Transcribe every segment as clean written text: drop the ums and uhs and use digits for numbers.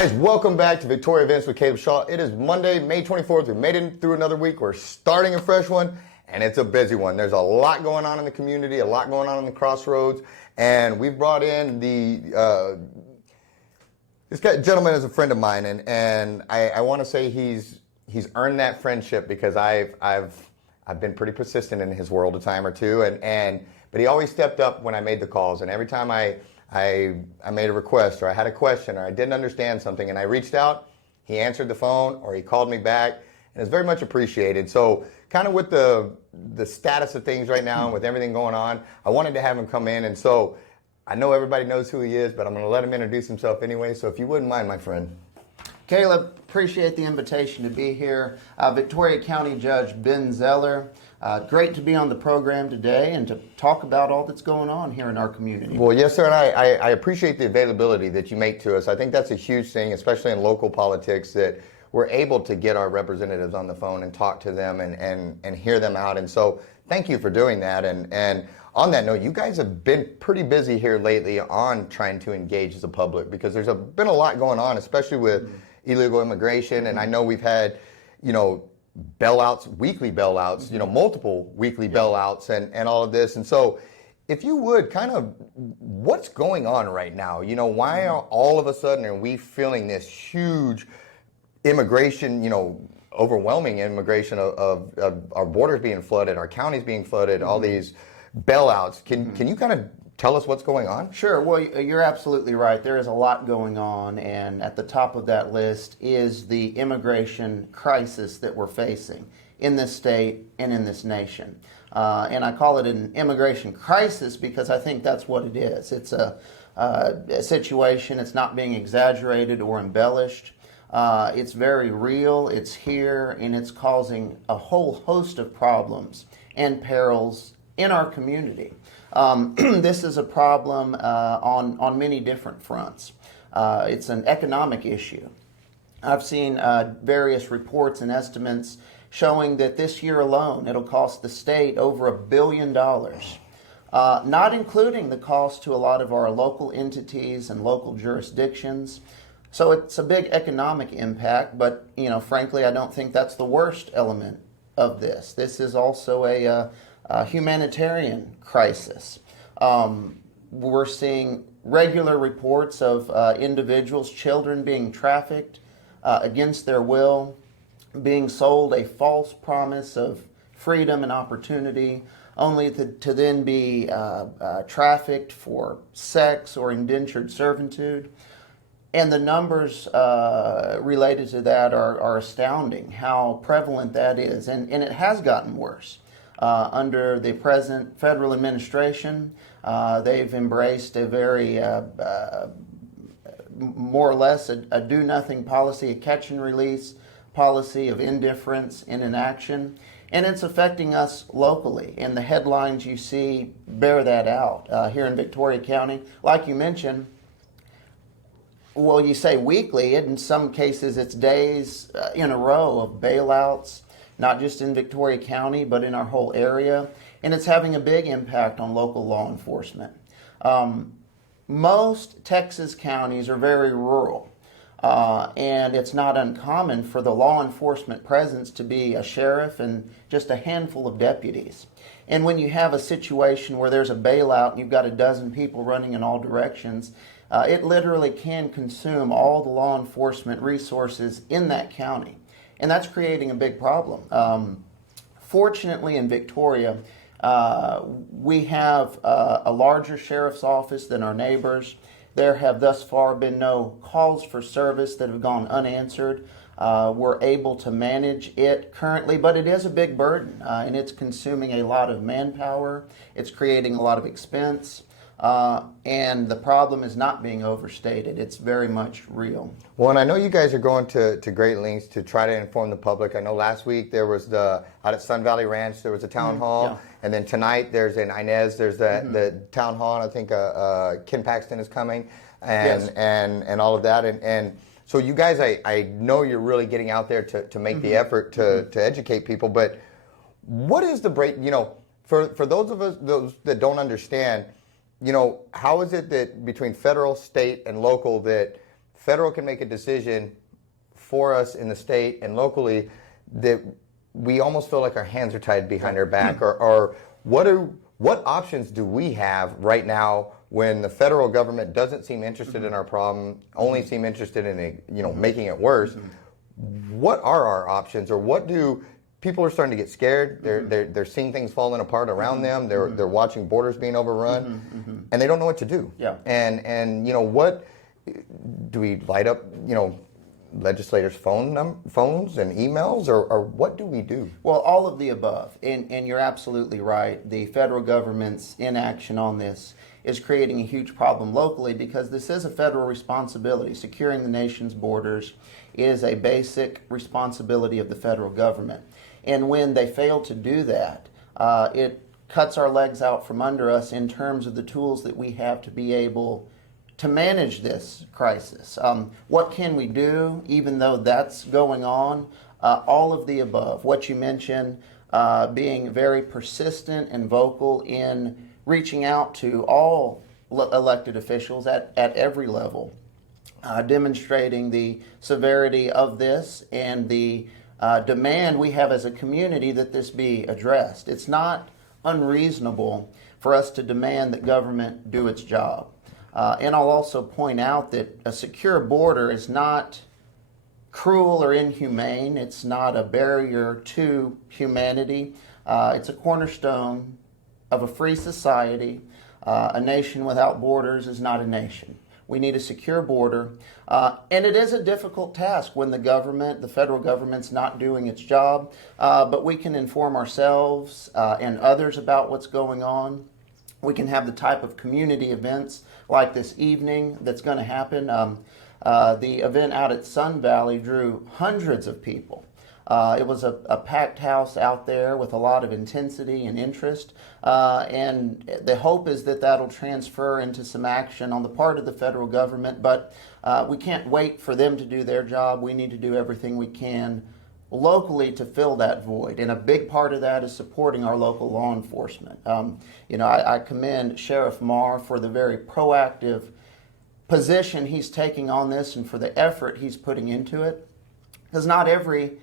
guys, welcome back to Victoria Events with Caleb Shaw. It is Monday, May 24th. We made it through another week. We're starting a fresh one, and it's a busy one. There's a lot going on in the community, a lot going on in the crossroads, and we've brought in this gentleman is a friend of mine, and I want to say he's earned that friendship because I've been pretty persistent in his world a time or two, but he always stepped up when I made the calls, and every time I made a request or I had a question or I didn't understand something and I reached out, he answered the phone or he called me back, and it's very much appreciated. So kind of with the status of things right now and with everything going on, I wanted to have him come in, and so I know everybody knows who he is, but I'm going to let him introduce himself anyway, so if you wouldn't mind, my friend. Caleb, appreciate the invitation to be here. Victoria County Judge Ben Zeller. Great to be on the program today and to talk about all that's going on here in our community. Well, yes, sir, and I appreciate the availability that you make to us. I think that's a huge thing, especially in local politics, that we're able to get our representatives on the phone and talk to them and hear them out. And so thank you for doing that. And on that note, you guys have been pretty busy here lately on trying to engage the public because there's been a lot going on, especially with illegal immigration. And I know we've had, bailouts, weekly bailouts, multiple weekly bailouts and all of this. And so if you would kind of, what's going on right now? Why are all of a sudden are we feeling this huge immigration, overwhelming immigration of our borders being flooded, our counties being flooded, all these bailouts? Can you kind of tell us what's going on? Sure. Well, you're absolutely right. There is a lot going on, and at the top of that list is the immigration crisis that we're facing in this state and in this nation. And I call it an immigration crisis because I think that's what it is. It's a situation. It's not being exaggerated or embellished. It's very real. It's here, and it's causing a whole host of problems and perils in our community. This is a problem on many different fronts. It's an economic issue. I've seen various reports and estimates showing that this year alone it'll cost the state over $1 billion, not including the cost to a lot of our local entities and local jurisdictions. So it's a big economic impact, but frankly, I don't think that's the worst element of this. This is also a humanitarian crisis. We're seeing regular reports of individuals, children being trafficked against their will, being sold a false promise of freedom and opportunity, only to then be trafficked for sex or indentured servitude. And the numbers related to that are astounding, how prevalent that is. And it has gotten worse. Under the present federal administration, they've embraced a very, more or less, a do-nothing policy, a catch-and-release policy of indifference and inaction. And it's affecting us locally. And the headlines you see bear that out. Here in Victoria County, like you mentioned, well, you say weekly, in some cases it's days in a row of bailouts, not just in Victoria County, but in our whole area, and it's having a big impact on local law enforcement. Most Texas counties are very rural, and it's not uncommon for the law enforcement presence to be a sheriff and just a handful of deputies. And when you have a situation where there's a bailout and you've got a dozen people running in all directions, it literally can consume all the law enforcement resources in that county. And that's creating a big problem. Fortunately, in Victoria, we have a larger sheriff's office than our neighbors. There have thus far been no calls for service that have gone unanswered. We're able to manage it currently, but it is a big burden, and it's consuming a lot of manpower. It's creating a lot of expense. And the problem is not being overstated. It's very much real. Well, and I know you guys are going to great lengths to try to inform the public. I know last week there was out at Sun Valley Ranch, there was a town hall. Yeah. And then tonight there's in Inez, there's the town hall, and I think Ken Paxton is coming and all of that. And so you guys, I know you're really getting out there to make the effort to educate people. But what is the break, for those of us those that don't understand, how is it that between federal, state, and local that federal can make a decision for us in the state and locally that we almost feel like our hands are tied behind our back, or what options do we have right now when the federal government doesn't seem interested in our problem, only seem interested in making it worse? What are our options, or what do people are starting to get scared? They're seeing things falling apart around them. They're watching borders being overrun, and they don't know what to do. Yeah. And what do we light up? Legislators' phones and emails, or what do we do? Well, all of the above, and you're absolutely right. The federal government's inaction on this is creating a huge problem locally, because this is a federal responsibility. Securing the nation's borders is a basic responsibility of the federal government. And when they fail to do that, it cuts our legs out from under us in terms of the tools that we have to be able to manage this crisis. What can we do, even though that's going on? All of the above. What you mentioned, being very persistent and vocal in reaching out to all elected officials at every level, demonstrating the severity of this and the demand we have as a community that this be addressed. It's not unreasonable for us to demand that government do its job. And I'll also point out that a secure border is not cruel or inhumane. It's not a barrier to humanity. It's a cornerstone of a free society. A nation without borders is not a nation. We need a secure border. And it is a difficult task when the federal government's not doing its job. But we can inform ourselves and others about what's going on. We can have the type of community events like this evening that's going to happen. The event out at Sun Valley drew hundreds of people. It was a packed house out there with a lot of intensity and interest. And the hope is that that'll transfer into some action on the part of the federal government. But we can't wait for them to do their job. We need to do everything we can locally to fill that void, and a big part of that is supporting our local law enforcement. I commend Sheriff Marr for the very proactive position he's taking on this and for the effort he's putting into it, because not every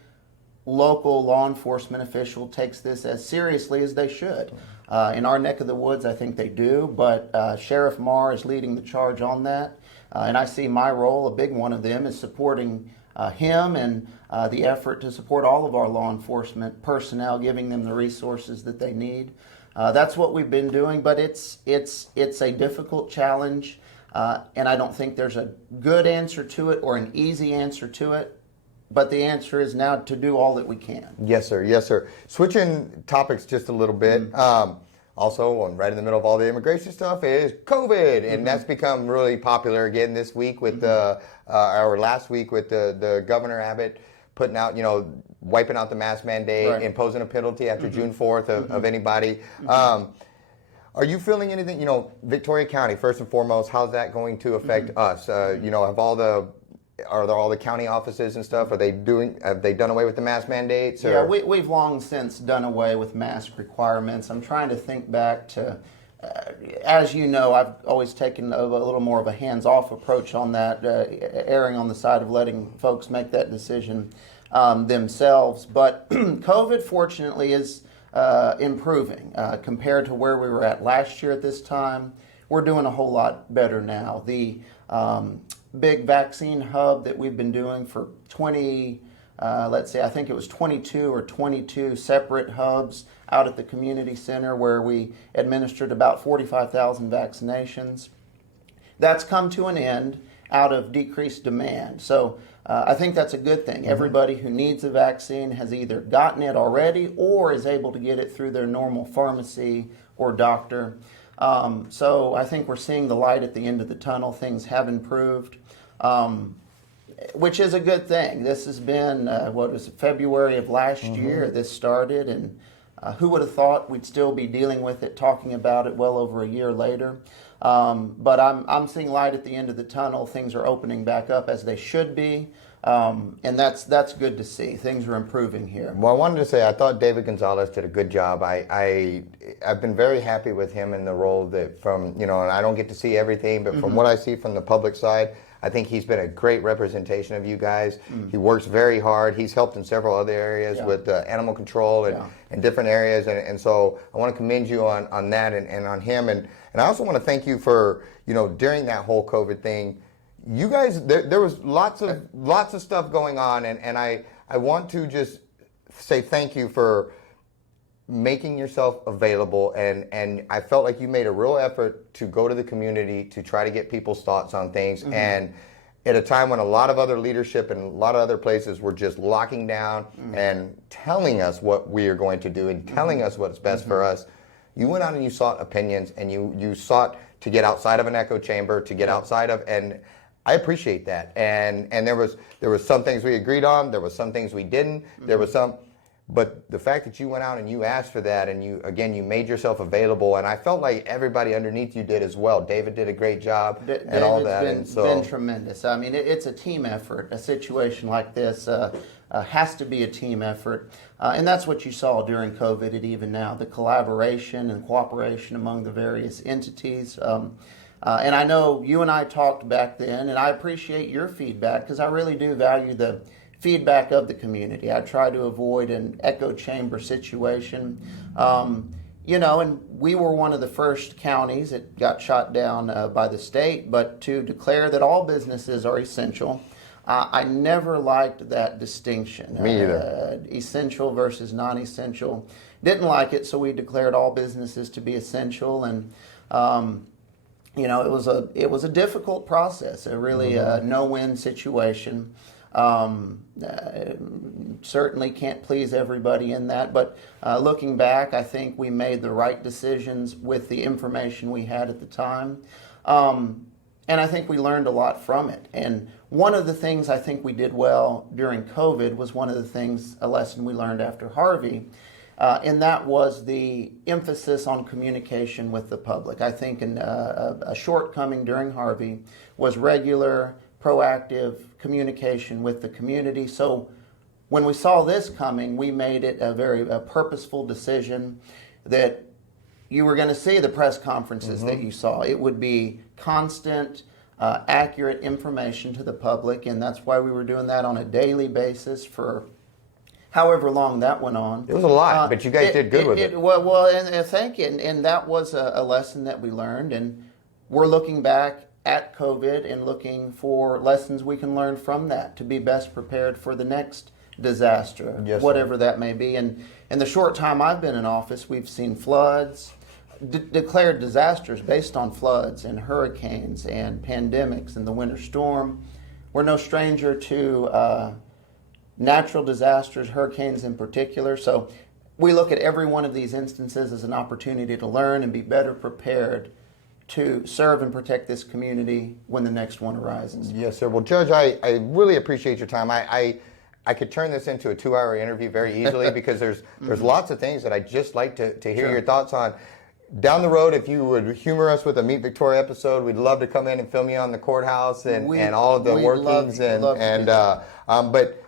local law enforcement official takes this as seriously as they should. In our neck of the woods, I think they do, but Sheriff Marr is leading the charge on that, and I see my role, a big one of them, is supporting him and the effort to support all of our law enforcement personnel, giving them the resources that they need. That's what we've been doing, but it's a difficult challenge, and I don't think there's a good answer to it or an easy answer to it. But the answer is now to do all that we can. Yes, sir. Yes, sir. Switching topics just a little bit. Also, right in the middle of all the immigration stuff is COVID, and that's become really popular again this week with or last week with the Governor Abbott putting out, wiping out the mask mandate, right, imposing a penalty after June 4th of anybody. Are you feeling anything? Victoria County, first and foremost, how's that going to affect us? Are there all the county offices and stuff? Have they done away with the mask mandates? Or? Yeah, we've long since done away with mask requirements. I'm trying to think back to, as you know, I've always taken a little more of a hands-off approach on that, erring on the side of letting folks make that decision themselves. But COVID, fortunately, is improving compared to where we were at last year at this time. We're doing a whole lot better now. The big vaccine hub that we've been doing for 22 or 22 separate hubs out at the community center where we administered about 45,000 vaccinations. That's come to an end out of decreased demand. So I think that's a good thing. Everybody who needs a vaccine has either gotten it already or is able to get it through their normal pharmacy or doctor. So I think we're seeing the light at the end of the tunnel. Things have improved, which is a good thing. This has been, February of last year this started, and who would have thought we'd still be dealing with it, talking about it well over a year later. But I'm seeing light at the end of the tunnel. Things are opening back up as they should be. And that's good to see. Things are improving here. Well, I wanted to say I thought David Gonzalez did a good job. I've been very happy with him in the role that and I don't get to see everything, but from what I see from the public side, I think he's been a great representation of you guys. He works very hard. He's helped in several other areas with animal control and different areas. And so I want to commend you on that and on him. And I also want to thank you for, during that whole COVID thing, you guys, there was lots of stuff going on. And I want to just say thank you for making yourself available, and I felt like you made a real effort to go to the community to try to get people's thoughts on things. And at a time when a lot of other leadership and a lot of other places were just locking down and telling us what we are going to do and telling us what's best for us, you went out and you sought opinions, and you sought to get outside of an echo chamber, to get outside of, and I appreciate that. And there was some things we agreed on, there was some things we didn't, there was some. But the fact that you went out and you asked for that, and you made yourself available, and I felt like everybody underneath you did as well. David did a great job and all that. David's been tremendous. I mean, it's a team effort. A situation like this has to be a team effort. And that's what you saw during COVID and even now, the collaboration and cooperation among the various entities. And I know you and I talked back then, and I appreciate your feedback because I really do value the feedback of the community. I try to avoid an echo chamber situation. And we were one of the first counties that got shot down by the state, but to declare that all businesses are essential, I never liked that distinction. Me either. Essential versus non-essential. Didn't like it, so we declared all businesses to be essential, and it was a difficult process, a really no-win situation. Certainly can't please everybody in that, but looking back, I think we made the right decisions with the information we had at the time, and I think we learned a lot from it. And one of the things I think we did well during COVID was a lesson we learned after Harvey, and that was the emphasis on communication with the public. I think a shortcoming during Harvey was regular, proactive communication with the community. So when we saw this coming, we made it a very purposeful decision that you were going to see the press conferences that you saw. It would be constant, accurate information to the public, and that's why we were doing that on a daily basis for however long that went on. It was a lot, but you guys did good with it. Well, and thank you. And that was a lesson that we learned, and we're looking back at COVID and looking for lessons we can learn from that to be best prepared for the next disaster, whatever that may be. And in the short time I've been in office, we've seen floods, declared disasters based on floods and hurricanes and pandemics and the winter storm. We're no stranger to natural disasters, hurricanes in particular. So we look at every one of these instances as an opportunity to learn and be better prepared to serve and protect this community when the next one arises. Yes, sir. Well, Judge, I really appreciate your time. I could turn this into a 2-hour interview very easily because there's lots of things that I'd just like to hear your thoughts on. Down the road, if you would humor us with a Meet Victoria episode, we'd love to come in and film you on the courthouse and all of the workings.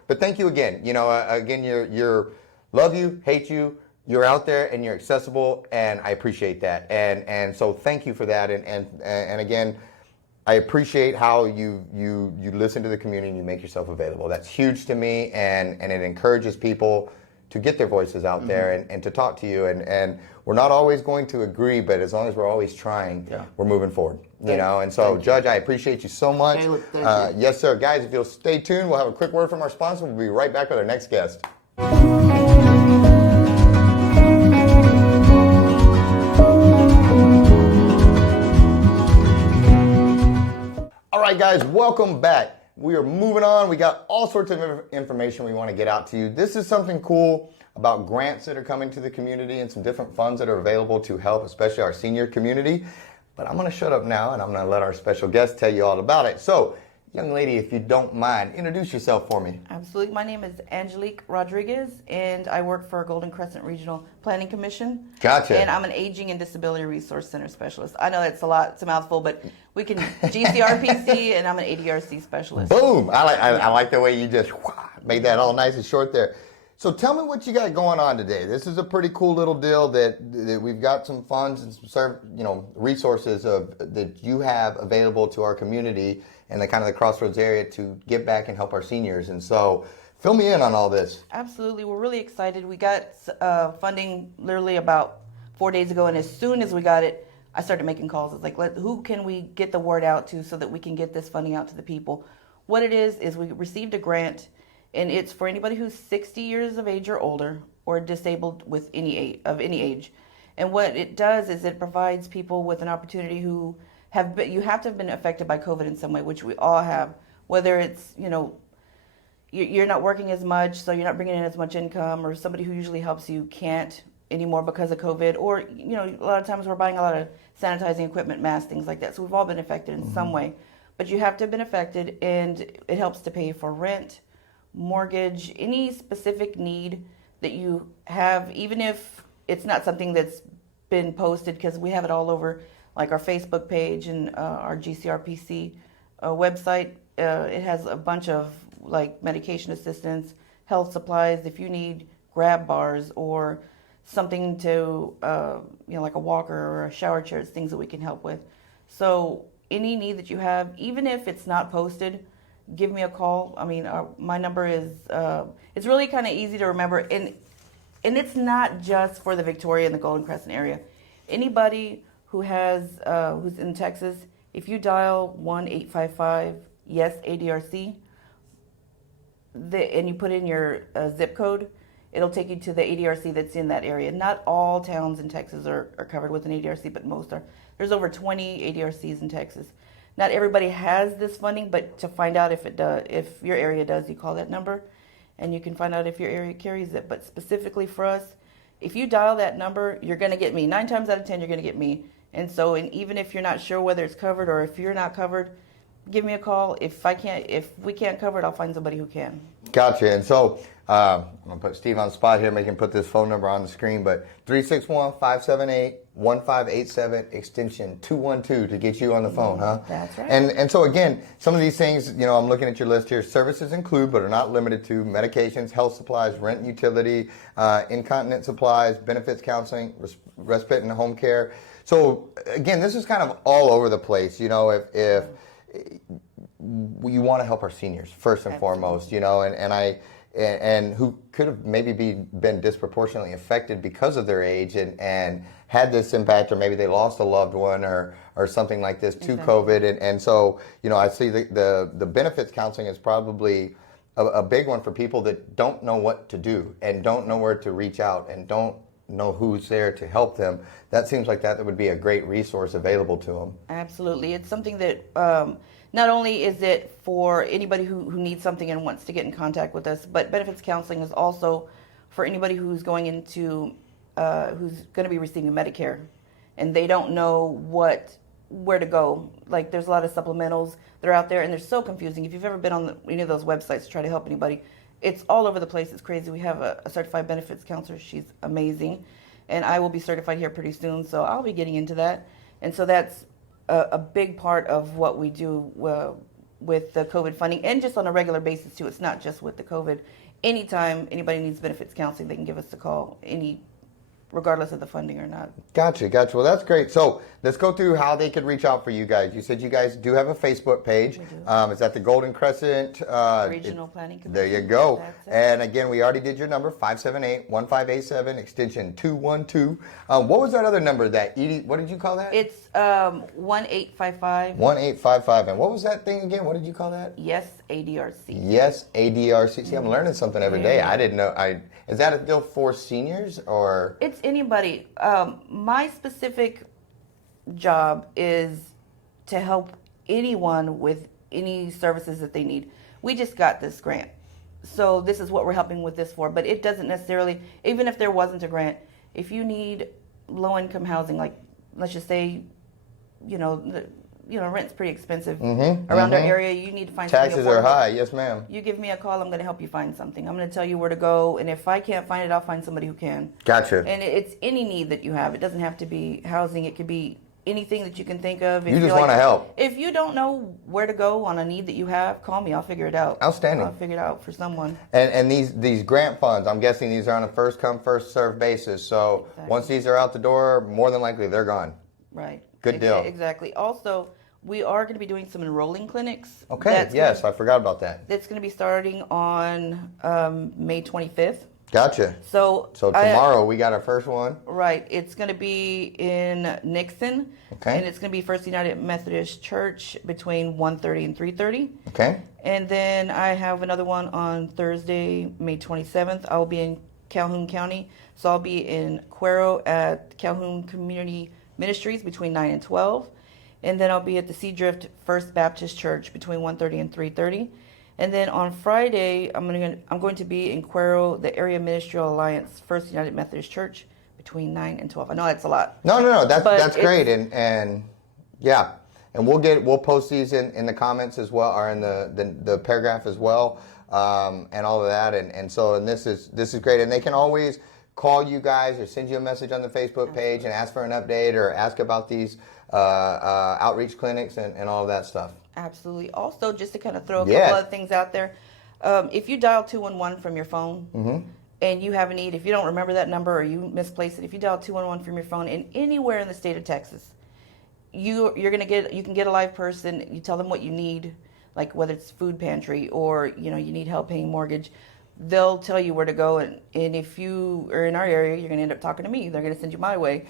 But thank you again. Again, you're love you, hate you. You're out there and you're accessible, and I appreciate that. And so thank you for that. And again, I appreciate how you listen to the community and you make yourself available. That's huge to me, and it encourages people to get their voices out there and to talk to you. And we're not always going to agree, but as long as we're always trying, we're moving forward. And so, Judge, I appreciate you so much. Caleb, thank you. Yes, sir. Guys, if you'll stay tuned, we'll have a quick word from our sponsor. We'll be right back with our next guest. All right, guys, welcome back. We are moving on. We got all sorts of information we want to get out to you. This is something cool about grants that are coming to the community and some different funds that are available to help, especially our senior community. But I'm going to shut up now, and I'm going to let our special guest tell you all about it. So, young lady, if you don't mind, introduce yourself for me. Absolutely. My name is Angelique Rodriguez, and I work for Golden Crescent Regional Planning Commission. Gotcha. And I'm an Aging and Disability Resource Center specialist. I know it's a mouthful, but we can GCRPC, and I'm an ADRC specialist. Boom! I like the way you just made that all nice and short there. So tell me what you got going on today. This is a pretty cool little deal that we've got some funds and some resources that you have available to our community. the kind of the Crossroads area to give back and help our seniors. And so fill me in on all this. Absolutely. We're really excited. We got funding literally about 4 days ago, and as soon as we got it, I started making calls. It's like, who can we get the word out to so that we can get this funding out to the people? What it is we received a grant, and it's for anybody who's 60 years of age or older or disabled with any age. And what it does is it provides people with an opportunity who you have to have been affected by COVID in some way, which we all have, whether it's, you're not working as much, so you're not bringing in as much income, or somebody who usually helps you can't anymore because of COVID, or, a lot of times we're buying a lot of sanitizing equipment, masks, things like that. So we've all been affected in some way, but you have to have been affected, and it helps to pay for rent, mortgage, any specific need that you have, even if it's not something that's been posted, because we have it all over, like our Facebook page and our GCRPC website. It has a bunch of like medication assistance, health supplies, if you need grab bars or something to, like a walker or a shower chair, it's things that we can help with. So any need that you have, even if it's not posted, give me a call. I mean, my number is, it's really kind of easy to remember. And it's not just for the Victoria and the Golden Crescent area. Anybody who has, who's in Texas, if you dial 1-855-YES-ADRC, and you put in your zip code, it'll take you to the ADRC that's in that area. Not all towns in Texas are covered with an ADRC, but most are. There's over 20 ADRCs in Texas. Not everybody has this funding, but to find out if your area does, you call that number, and you can find out if your area carries it. But specifically for us, if you dial that number, you're going to get me. 9 times out of 10, you're going to get me. And even if you're not sure whether it's covered or if you're not covered, give me a call. If we can't cover it, I'll find somebody who can. Gotcha. And so I'm going to put Steve on the spot here, make him put this phone number on the screen, but 361-578-1587, extension 212 to get you on the phone, huh? That's right. And so again, some of these things, I'm looking at your list here. Services include, but are not limited to, medications, health supplies, rent and utility, incontinence supplies, benefits counseling, respite and home care. So again, this is kind of all over the place. If you want to help our seniors first and foremost, and who could have maybe been disproportionately affected because of their age and had this impact, or maybe they lost a loved one or something like this to COVID. And so, I see the benefits counseling is probably a big one for people that don't know what to do and don't know where to reach out and don't know who's there to help them. That seems like that would be a great resource available to them. Absolutely. It's something that not only is it for anybody who needs something and wants to get in contact with us, but benefits counseling is also for anybody who's going into, who's going to be receiving Medicare, and they don't know where to go. Like, there's a lot of supplementals that are out there, and they're so confusing. If you've ever been on any of those websites to try to help anybody, it's all over the place. It's crazy. We have a certified benefits counselor. She's amazing, and I will be certified here pretty soon, so I'll be getting into that. And so that's a big part of what we do with the COVID funding, and just on a regular basis too. It's not just with the COVID. Anytime anybody needs benefits counseling, they can give us a call, regardless of the funding or not. Gotcha. Well, that's great. So let's go through how they could reach out for you guys. You said you guys do have a Facebook page. We do. It's at the Golden Crescent Regional Planning Commission. There you go. That's it. And again, we already did your number, 578-1587, extension 212. What was that other number? What did you call that? It's 1-855. 1855. And what was that thing again? What did you call that? Yes, ADRC. Yes, ADRC. See, I'm learning something every day. I didn't know. Is that a deal for seniors or? It's anybody. My specific job is to help anyone with any services that they need. We just got this grant, so this is what we're helping with this for. But it doesn't necessarily, even if there wasn't a grant, if you need low-income housing, like let's just say, rent's pretty expensive around our area. You need to find taxes something are affordable. high. Yes, ma'am. You give me a call. I'm going to help you find something. I'm going to tell you where to go, and if I can't find it, I'll find somebody who can. Gotcha. And it's any need that you have. It doesn't have to be housing. It could be anything that you can think of. If you just want to help. If you don't know where to go on a need that you have, call me. I'll figure it out. Outstanding. I'll figure it out for someone. And these grant funds, I'm guessing these are on a first come, first served basis. So once these are out the door, more than likely they're gone. Right. Good deal. Exactly. Also, We are going to be doing some enrolling clinics. Okay, yes, I forgot about that. That's going to be starting on May 25th. Gotcha. So tomorrow we got our first one. Right. It's going to be in Nixon. Okay. And it's going to be First United Methodist Church between 1:30 and 3:30. Okay. And then I have another one on Thursday, May 27th. I'll be in Calhoun County. So I'll be in Cuero at Calhoun Community Ministries between 9 and 12. And then I'll be at the Seadrift First Baptist Church between 1:30 and 3:30. And then on Friday, I'm going to be in Cuero, the Area Ministerial Alliance First United Methodist Church between 9 and 12. I know that's a lot. No, that's great, and yeah, and we'll post these in the comments as well, or in the paragraph as well, and all of that, and this is great, and they can always call you guys or send you a message on the Facebook page and ask for an update or ask about these outreach clinics and all of that stuff. Absolutely. Also, just to kind of throw a couple other things out there, if you dial 211 from your phone and you have a need, if you don't remember that number or you misplace it, if you dial 211 from your phone and anywhere in the state of Texas, you can get a live person. You tell them what you need, like whether it's food pantry or you need help paying mortgage. They'll tell you where to go, and if you are in our area, you're going to end up talking to me. They're going to send you my way.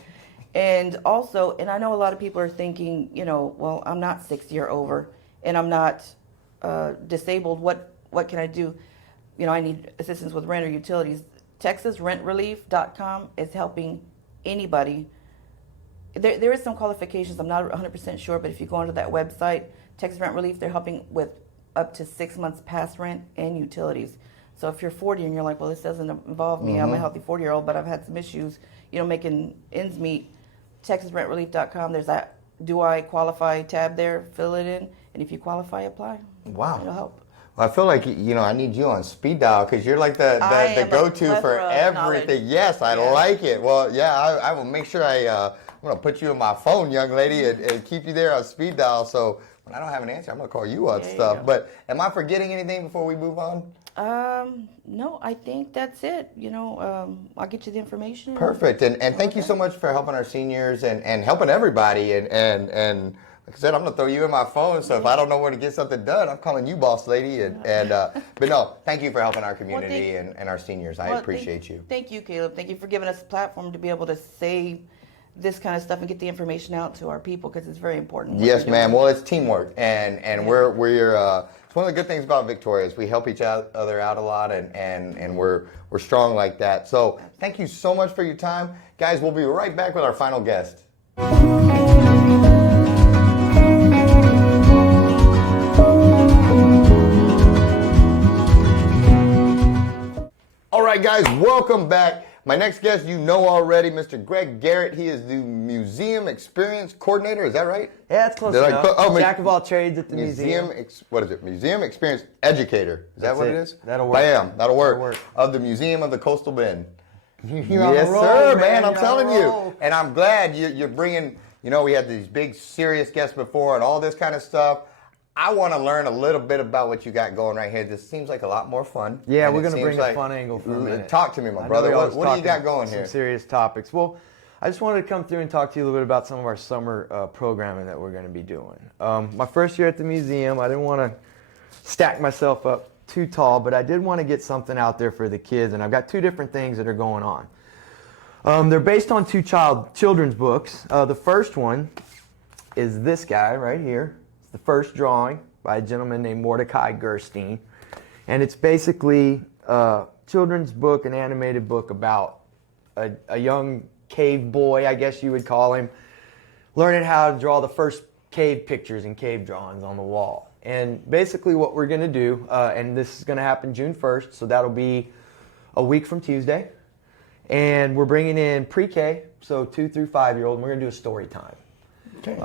And also, and I know a lot of people are thinking, well, I'm not 60 or over, and I'm not disabled. What can I do? I need assistance with rent or utilities. TexasRentRelief.com is helping anybody. There is some qualifications. I'm not 100% sure, but if you go onto that website, Texas Rent Relief, they're helping with up to 6 months past rent and utilities. So if you're 40 and you're like, well, this doesn't involve me. I'm a healthy 40-year-old, but I've had some issues, making ends meet. TexasRentRelief.com. There's that "Do I Qualify" tab there. Fill it in, and if you qualify, apply. Wow. It'll help. Well, I feel like I need you on speed dial because you're like the go-to for everything. Yes, I like it. Well, yeah, I will make sure I'm going to put you in my phone, young lady, and keep you there on speed dial. So when I don't have an answer, I'm going to call you on stuff. But am I forgetting anything before we move on? No, I think that's it. I'll get you the information. Perfect. And thank you so much for helping our seniors and helping everybody. And like I said, I'm going to throw you in my phone. So if I don't know where to get something done, I'm calling you, boss lady. But no, thank you for helping our community and our seniors. I appreciate you. Thank you, Caleb. Thank you for giving us a platform to be able to say this kind of stuff and get the information out to our people because it's very important. Yes, ma'am. Well, it's teamwork, and we're it's one of the good things about Victoria is we help each other out a lot, and we're strong like that. So thank you so much for your time, guys. We'll be right back with our final guest. All right, guys, welcome back. My next guest, already, Mr. Greg Garrett. He is the Museum Experience Coordinator. Is that right? Yeah, it's close enough. Jack of all trades at the museum. What is it? Museum Experience Educator. Is that what it is? That'll work. Bam, that'll work. Of the Museum of the Coastal Bend. Yes, sir, man. I'm telling you. And I'm glad you're bringing, we had these big serious guests before and all this kind of stuff. I want to learn a little bit about what you got going right here. This seems like a lot more fun. Yeah, we're going to bring a fun angle for a minute. Talk to me, my brother. What do you got going here? Some serious topics. Well, I just wanted to come through and talk to you a little bit about some of our summer programming that we're going to be doing. My first year at the museum, I didn't want to stack myself up too tall, but I did want to get something out there for the kids, and I've got two different things that are going on. They're based on two children's books. The first one is this guy right here. The first drawing by a gentleman named Mordicai Gerstein. And it's basically a children's book, an animated book about a young cave boy, I guess you would call him, learning how to draw the first cave pictures and cave drawings on the wall. And basically what we're going to do, and this is going to happen June 1st, so that'll be a week from Tuesday. And we're bringing in pre-K, so 2 through 5-year-old, and we're going to do a story time. Okay.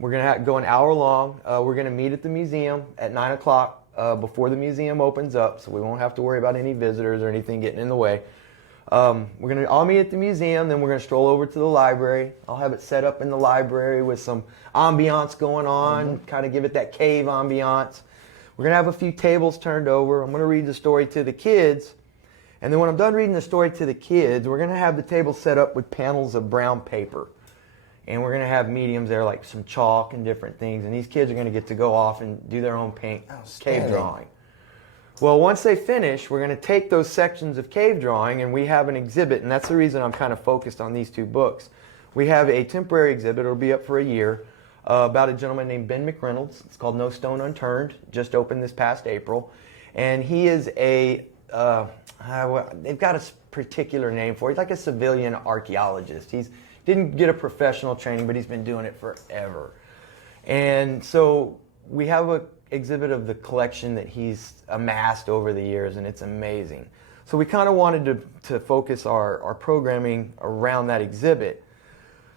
We're going to go an hour long. We're going to meet at the museum at 9 o'clock before the museum opens up, so we won't have to worry about any visitors or anything getting in the way. We're going to all meet at the museum, then we're going to stroll over to the library. I'll have it set up in the library with some ambiance going on, kind of give it that cave ambiance. We're going to have a few tables turned over. I'm going to read the story to the kids. And then when I'm done reading the story to the kids, we're going to have the table set up with panels of brown paper. and we're going to have mediums there like some chalk and different things, and these kids are going to get to go off and do their own paint cave drawing. Well, once they finish, we're going to take those sections of cave drawing, and we have an exhibit, and that's the reason I'm kind of focused on these two books. We have a temporary exhibit. It'll be up for a year about a gentleman named Ben McReynolds. It's called No Stone Unturned. Just opened this past April. And he is a, they've got a particular name for it. He's like a civilian archaeologist. He didn't get a professional training, but he's been doing it forever. And so we have an exhibit of the collection that he's amassed over the years, and it's amazing. So we kind of wanted to focus our programming around that exhibit.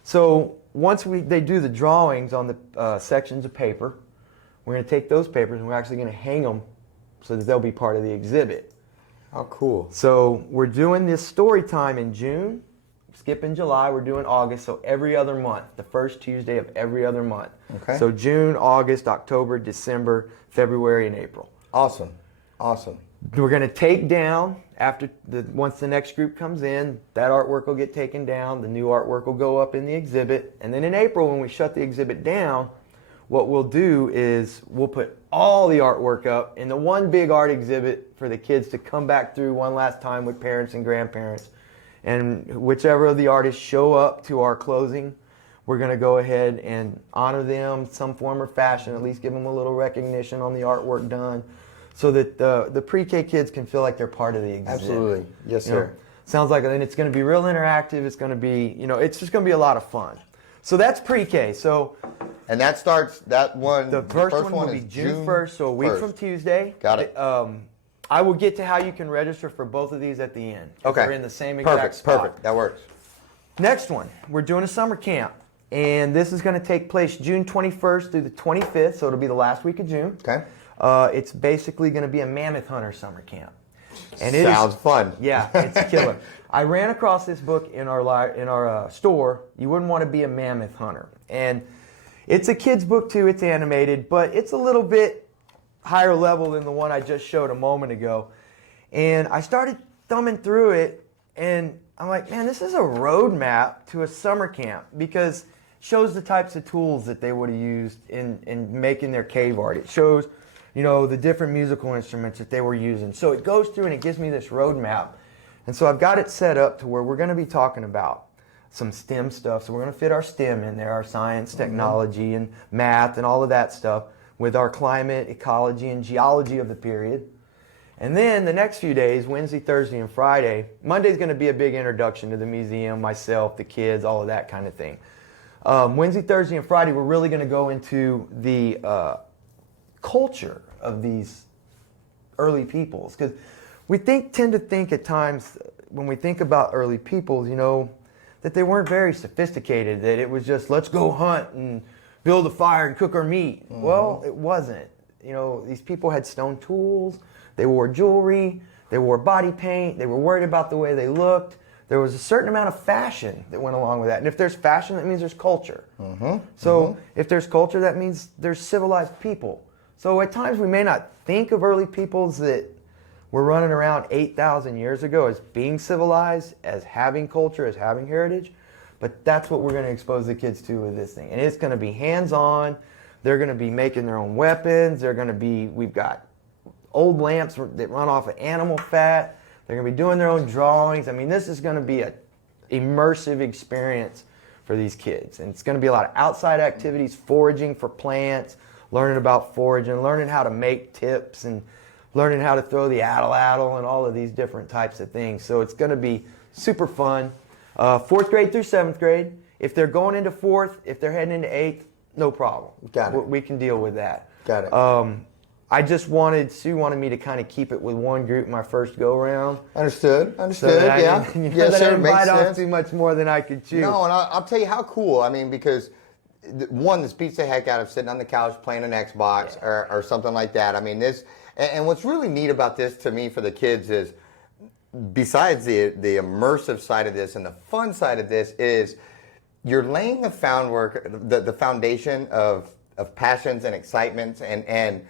So once they do the drawings on the sections of paper, we're going to take those papers and we're actually going to hang them so that they'll be part of the exhibit. How cool. So we're doing this story time in June, skipping July, we're doing August, so every other month, the first Tuesday of every other month. Okay. So June, August, October, December, February, and April. Awesome. Awesome. We're going to take down, once the next group comes in, that artwork will get taken down, the new artwork will go up in the exhibit, and then in April when we shut the exhibit down, what we'll do is we'll put all the artwork up in the one big art exhibit for the kids to come back through one last time with parents and grandparents. And whichever of the artists show up to our closing, we're going to go ahead and honor them some form or fashion, at least give them a little recognition on the artwork done, so that the pre-K kids can feel like they're part of the exhibit. Absolutely. Yes, sir. Sounds like, and it's going to be real interactive. It's going to be, it's just going to be a lot of fun. So that's pre-K. So, and that starts, that one, the first one will be June 1st, so a week 1st. from Tuesday. Got it. I will get to how you can register for both of these at the end. Okay. We're in the same exact Perfect. spot. Perfect. That works. Next one, we're doing a summer camp. And this is going to take place June 21st through the 25th, so it'll be the last week of June. Okay. It's basically going to be a mammoth hunter summer camp. And Sounds fun. Yeah, it's killer. I ran across this book in our store. You wouldn't want to be a mammoth hunter. And it's a kid's book too. It's animated, but it's a little bit higher level than the one I just showed a moment ago. And I started thumbing through it, and I'm like, man, this is a roadmap to a summer camp, because it shows the types of tools that they would have used in making their cave art. It shows, the different musical instruments that they were using. So it goes through and it gives me this roadmap. And so I've got it set up to where we're going to be talking about some STEM stuff. So we're going to fit our STEM in there, our science, technology, and math, and all of that stuff, with our climate, ecology, and geology of the period. And then the next few days, Wednesday, Thursday, and Friday, Monday's going to be a big introduction to the museum, myself, the kids, all of that kind of thing. Wednesday, Thursday, and Friday, we're really going to go into the culture of these early peoples. Because we tend to think at times, when we think about early peoples, that they weren't very sophisticated, that it was just, let's go hunt and build a fire and cook our meat. Mm-hmm. Well, it wasn't. These people had stone tools, they wore jewelry, they wore body paint, they were worried about the way they looked. There was a certain amount of fashion that went along with that. And if there's fashion, that means there's culture. Mm-hmm. So if there's culture, that means there's civilized people. So at times we may not think of early peoples that were running around 8,000 years ago as being civilized, as having culture, as having heritage. But that's what we're going to expose the kids to with this thing. And it's going to be hands-on. They're going to be making their own weapons. We've got old lamps that run off of animal fat. They're going to be doing their own drawings. I mean, this is going to be an immersive experience for these kids. And it's going to be a lot of outside activities, foraging for plants, learning about foraging, learning how to make tips, and learning how to throw the addle and all of these different types of things. So it's going to be super fun. 4th grade through 7th grade. If they're going into 4th, if they're heading into 8th, no problem. Got it. We can deal with that. Got it. Sue wanted me to kind of keep it with one group my first go round. Understood. So that Yeah. Yes, sir. I didn't bite off sense. too much more than I could chew. No, and I'll tell you how cool. I mean, because one, this beats the heck out of sitting on the couch playing an Xbox or something like that. I mean, this, and what's really neat about this to me for the kids is, besides the immersive side of this and the fun side of this, is you're laying the foundation of passions and excitements, and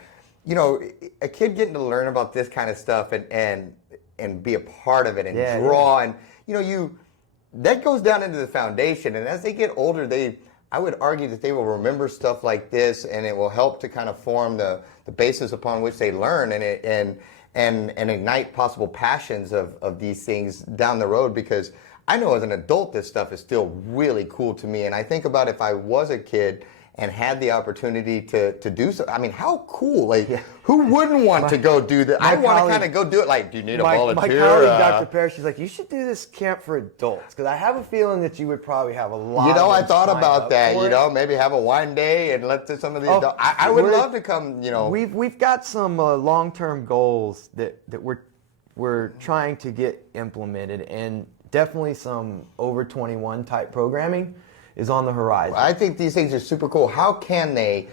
a kid getting to learn about this kind of stuff and be a part of it and draw and that goes down into the foundation. And as they get older, I would argue that they will remember stuff like this, and it will help to kind of form the basis upon which they learn, and ignite possible passions of these things down the road. Because I know as an adult, this stuff is still really cool to me. And I think about if I was a kid and had the opportunity to do so. I mean, how cool! Like, who wouldn't want to go do that? I want to kind of go do it. Like, do you need a volunteer? My colleague, Dr. Parrish, she's like, you should do this camp for adults, because I have a feeling that you would probably have a lot. You know, of I them thought sign about up that. for You it. know, maybe have a wine day and let some of the adults. I would love to come. You know, we've got some long-term goals that we're trying to get implemented, and definitely some over 21 type programming is on the horizon. I think these things are super cool. How can they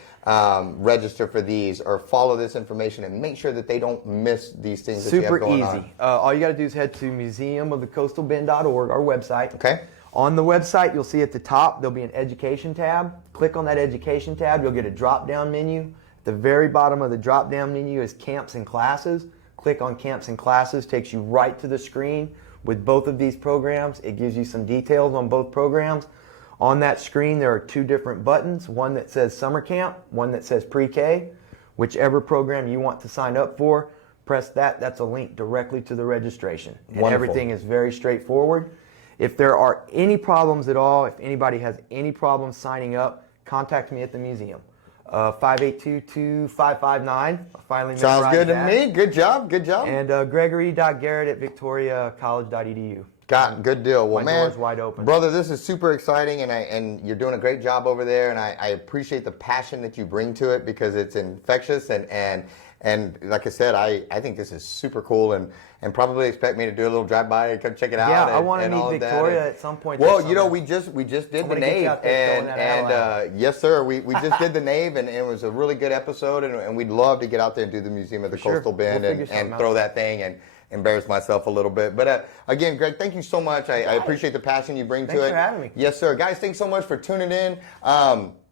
register for these or follow this information and make sure that they don't miss these things that you have going on? Super easy. All you got to do is head to museumofthecoastalbend.org, our website. Okay. On the website, you'll see at the top, there'll be an education tab. Click on that education tab. You'll get a drop-down menu. At the very bottom of the drop-down menu is camps and classes. Click on camps and classes. Takes you right to the screen with both of these programs. It gives you some details on both programs. On that screen, there are two different buttons, one that says summer camp, one that says pre-K. Whichever program you want to sign up for, press that. That's a link directly to the registration. And Wonderful. everything is very straightforward. If there are any problems at all, if anybody has any problems signing up, contact me at the museum. 582-2559. I finally Sounds memorized good to that. me. Good job. Good job. And gregory.garrett at victoriacollege.edu. Got good deal. Well, My man, door's wide open. brother, this is super exciting, and you're doing a great job over there. And I appreciate the passion that you bring to it, because it's infectious. And like I said, I think this is super cool, and probably expect me to do a little drive by and come check it out. Yeah, I and- want to and meet all of that. Victoria And- at some point. Well, this you know, summer. we just did I'm the gonna get you Nave, out there and throwing that yes, sir, we just did the Nave, and it was a really good episode, and we'd love to get out there and do the Museum of the sure. Coastal Bend We'll figure something and out. throw that thing and embarrass myself a little bit. But again, Greg, thank you so much. I appreciate the passion you bring Thanks to it. for having me. Yes, sir. Guys, thanks so much for tuning in.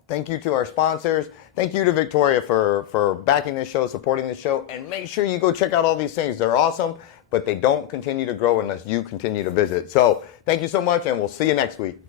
Thank you to our sponsors. Thank you to Victoria for backing this show, supporting this show, and make sure you go check out all these things. They're awesome, but they don't continue to grow unless you continue to visit. So thank you so much, and we'll see you next week.